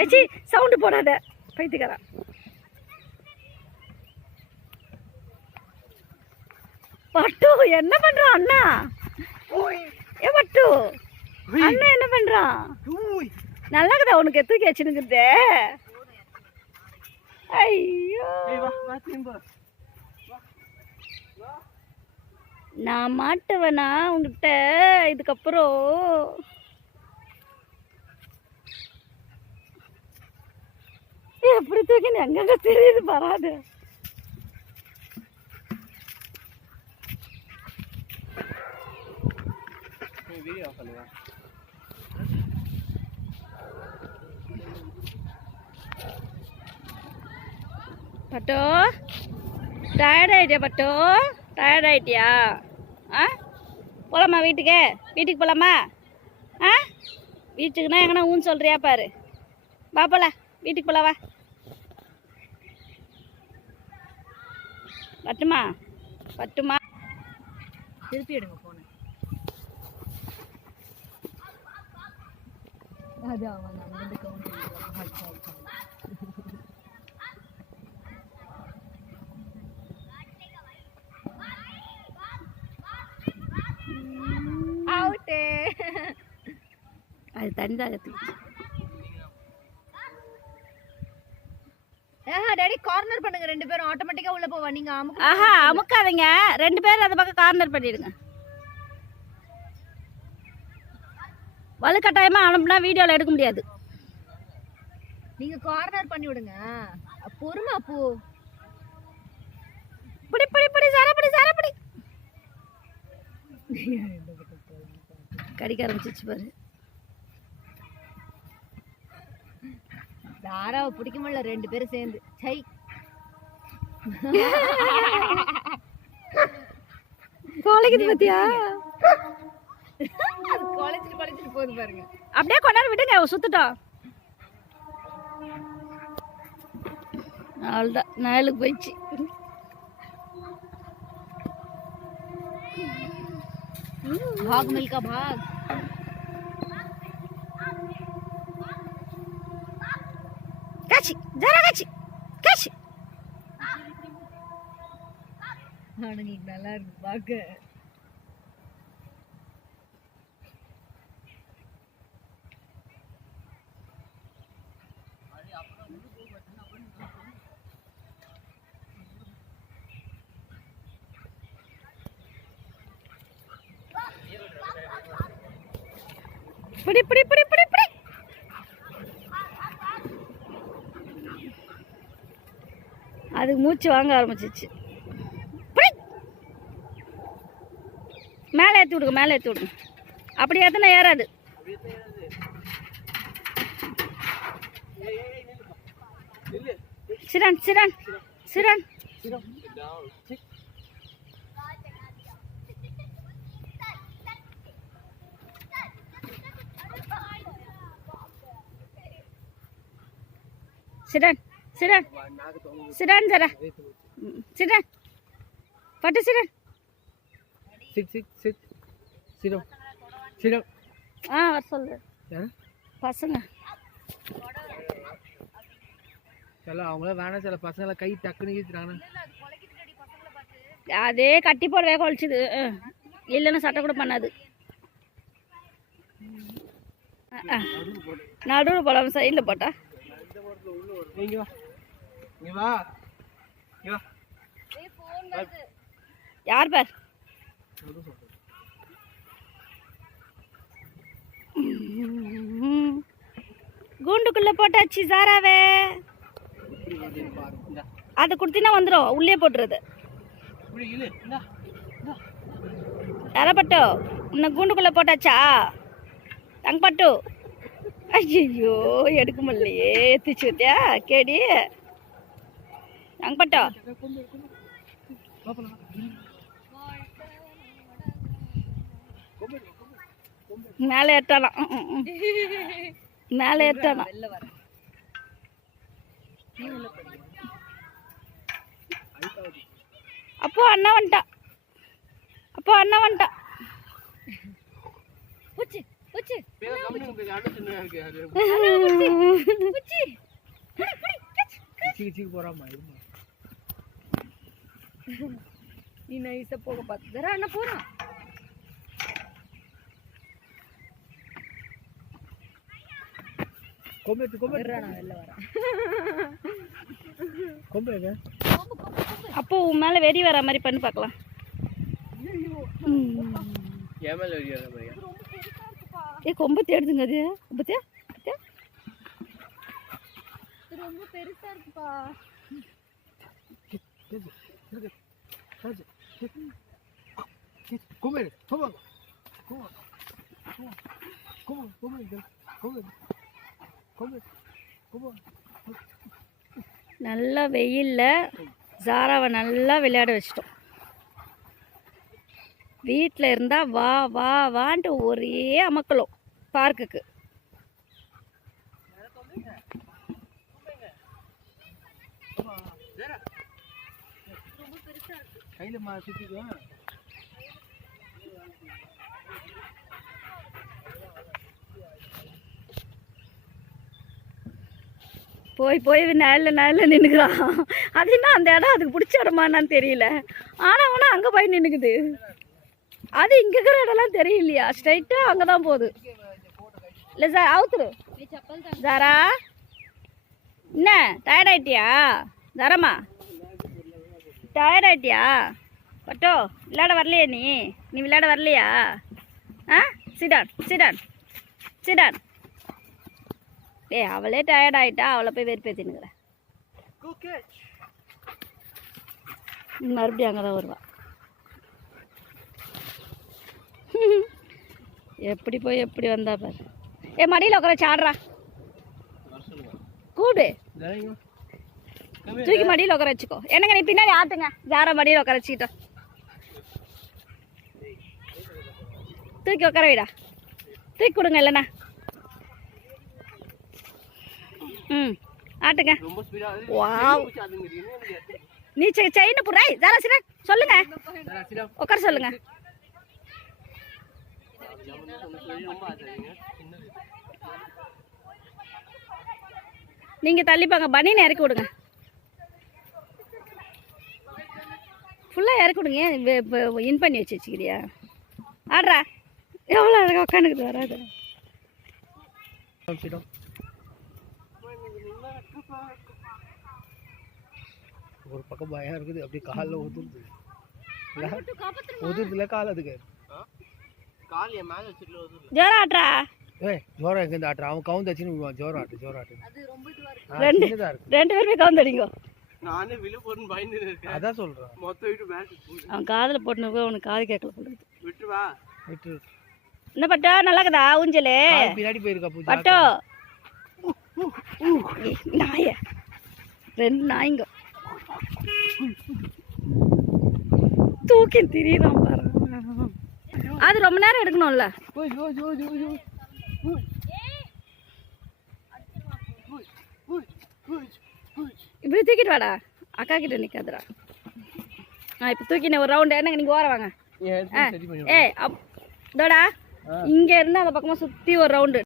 ஏச்சி சவுண்டு போடாத பைத்தியக்காரன். பட்டு என்ன பண்றான் அண்ணா? ஏ பட்டு அண்ணா என்ன பண்றான்? நல்லா இருக்குதா உனக்கு தூக்கி வச்சுனுக்குது? ஐயோ நான் மாட்டுவேனா உங்ககிட்ட இதுக்கப்புறம்? எப்படி தூக்கி எங்கெங்க தெரியுது வராது. பட்டோ டயர்ட் ஆயிட்டியா? பட்டோ டயர்ட் ஆயிட்டியா? ஆ போகலாமா வீட்டுக்கு? வீட்டுக்கு போகலாமா? ஆ வீட்டுக்குன்னா எங்கன்னா ஊன்னு சொல்கிறியா பாரு. வா போகலாம், வீட்டுக்கு போகலாம் வா. பட்டுமா பட்டுமா திருப்பி எடுங்க போன. அது அவன் அங்கிருந்து கவுண்ட் அவுட்டு. அது தனிதாக டாடி கார்னர் பண்ணுங்க, ரெண்டு பேரும் ஆட்டோமேட்டிக்கா உள்ள போவா. நீங்க ஆஹா அமுக்காதீங்க, ரெண்டு பேரும் அந்த பக்கம் கார்னர் பண்ணிடுங்க. வலுக்கட்டாயமா அனுப்புனா வீடியோல எடுக்க முடியாது. நீங்க கார்னர் பண்ணி விடுங்க. பொறுமா பூ. புடி புடி புடி சரபடி சரபடி. கடிக்க ஆரம்பிச்சிச்சு பாரு. தாராவை பிடிக்க முடியல ரெண்டு பேரும் சேர்ந்து. சை கோலைக்குது பத்தியா? அது கொலைச்சிட்டு போகுது பாருங்க. அப்படியே கொஞ்ச நேரம் விடுங்க, சுத்துட்டோம். அவ்வளோதான், நாளுக்கு போயிடுச்சு. भाग मिल्का भाग. काची जरा काची काची. அவனுக்கு நல்லா இருக்கு பாக்க. புடி புடி புடி புடி புடி. அதுக்கு மூச்சு வாங்க ஆரம்பிச்சிச்சு. மேலே ஏற்றி விடுங்க, மேலே ஏற்றி விடுங்க. அப்படி ஏற்றினா ஏறாது. சிரன் சிரன் சிரன். Sidan, sidan, sidan jara, sidan, patu sidan. Sit, sit. Ah, asal. Ya? Pasang. Kalau awalnya mana cala pasang lah kai takkan gitu rana. Ade katti por ve kolchi. Illana sata kuda panadu. Nadu polam side la pata. இங்க வா யார் பார்? கூண்டுக்குள்ள போட்டாச்சு சாராவே. அது குடுத்தினா வந்துடும், உள்ளே போட்டுறது. யாரப்பட்டோ உன்னை கூண்டுக்குள்ள போட்டாச்சா? தங்கப்பட்டு ஐயோ எடுக்க முடியலையே, ஏத்திச்சு வத்தியா கேடி. தங்கப்பட்டோ மேலே ஏற்றலாம், மேலே ஏற்றலாம். அப்போ அண்ணா வந்துட்டா, அப்போ அண்ணா வந்துட்டா. பூச்சி பூச்சி பேர கம்பெனி உங்களுக்கு அண்ணன் சின்ன இருக்கு. சீக்கு போறாமா இருமா. நீ நைஸா போக பார்த்து தர அண்ணா போறான். கொம்பு நான் வெளில வரேன். கொம்பு எங்க? அப்போ உன் மேலே வெறி வர மாதிரி பண்ணி பார்க்கலாம். ஏமல ஏறியா மாதிரியா? ஏ கொம்பு தேடுதுங்க அது. பத்தியா பத்தியா ரொம்ப பெருசா இருக்குப்பா. கொம்பு கொம்பு கொம்பு கொம்பு கொம்பு கொம்பு கொம்பு. நல்லா வெயிலில் ஜாராவை நல்லா விளையாட வச்சிட்டோம். வீட்டில் இருந்தால் வா வா வான்ட்டு ஒரே அமக்கலம் பார்க்குக்கு. கையில சுத்திக்கோ. போய் போய் நேரில் நின்றுக்கிறான். அது என்ன அந்த இடம் அதுக்கு பிடிச்ச இடமான்னு தெரியல. ஆனால் அவனா அங்கே போய் நின்றுக்குது. அது இங்கே இருக்கிற இடம்லாம் தெரியலையா? ஸ்ட்ரைட்டாக அங்கே தான் போகுது. இல்லை சார் அவுத்துரு ஜாரா. என்ன டயர்ட் ஆயிட்டியா ஜாரம்மா? டயர்ட் ஆயிட்டியா பட்டோ? விளையாட வரலையா நீ விளையாட வரலையா? ஆ சிடான் சிடான் சிடான். ஏய் அவளே டயர்ட் ஆகிட்டா, அவளை போய் வெறுப்பேற்றினுக்கிறேன். மறுபடியும் அங்கே தான் வருவா. எப்படி போய் எப்படி வந்தா பாரு. ஏ மடியில் உட்கார சாடுறா. கூடு தூக்கி மடியில் உட்கார வச்சுக்கோ. என்னங்க நீ பின்னாடி ஆட்டுங்க. ஜாரா மடியில் உட்கார வச்சுக்கிட்டோம். தூக்கி உட்கார வைடா. தூக்கி கொடுங்க இல்லைண்ணா. ம் ஆட்டுங்க. வாவ் நீ செயின் புடுறா. ஜாரா சிரா சொல்லுங்க. உட்கார சொல்லுங்க. நீங்கள் தள்ளிப்பாங்க. பனின்னு இறக்கி விடுங்க. ஃபுல்லாக இறக்கி விடுங்க. இப்போ இன் பண்ணி வச்சுக்கிறியா? ஆடுறா. எவ்வளோ அழகாக உட்காந்துக்குது. வராது. ஒரு பக்கம் பயம் இருக்குது. அப்படியே காலில் ஒதுருது. ஒதுருதுல கால் அதுக்கு கால் என் மேலே வச்சுட்டு ஜோரம் ஆட்டுறா. ஏய் ஜோரம் எங்கேருந்து ஆட்டுறா? அவன் கவுந்து வச்சுன்னு ஜோரம் ஆட்டு ஜோரம் ஆட்டு. ரெண்டு பேருமே கவுந்தடிங்கோ. நானே விழு போறேன்னு பயந்து இருக்கேன். அதான் சொல்றேன். மொத்த வீட்டு பேக் அவன் காதில் போட்டுன்னு உனக்கு காது கேட்கல போடுது. விட்டு வா விட்டு. என்ன பட்டோ நல்லா இருக்குதா ஊஞ்சலு? பின்னாடி போயிருக்கா பட்டோ? நாய ரெண்டு நாய்ங்க தூக்கி திரியிறான் பாரு. அது ரொம்ப நேரம் எடுக்கணும்ல. இப்படி தூக்கிட்டு வாடா. அக்கா கிட்ட நிக்காதுடா. இப்போ தூக்கின ஒரு ரவுண்டு. என்னங்க நீங்கள் ஓர வாங்க. ஏய் இதோடா இங்கே இருந்து அந்த பக்கமாக சுற்றி ஒரு ரவுண்டு.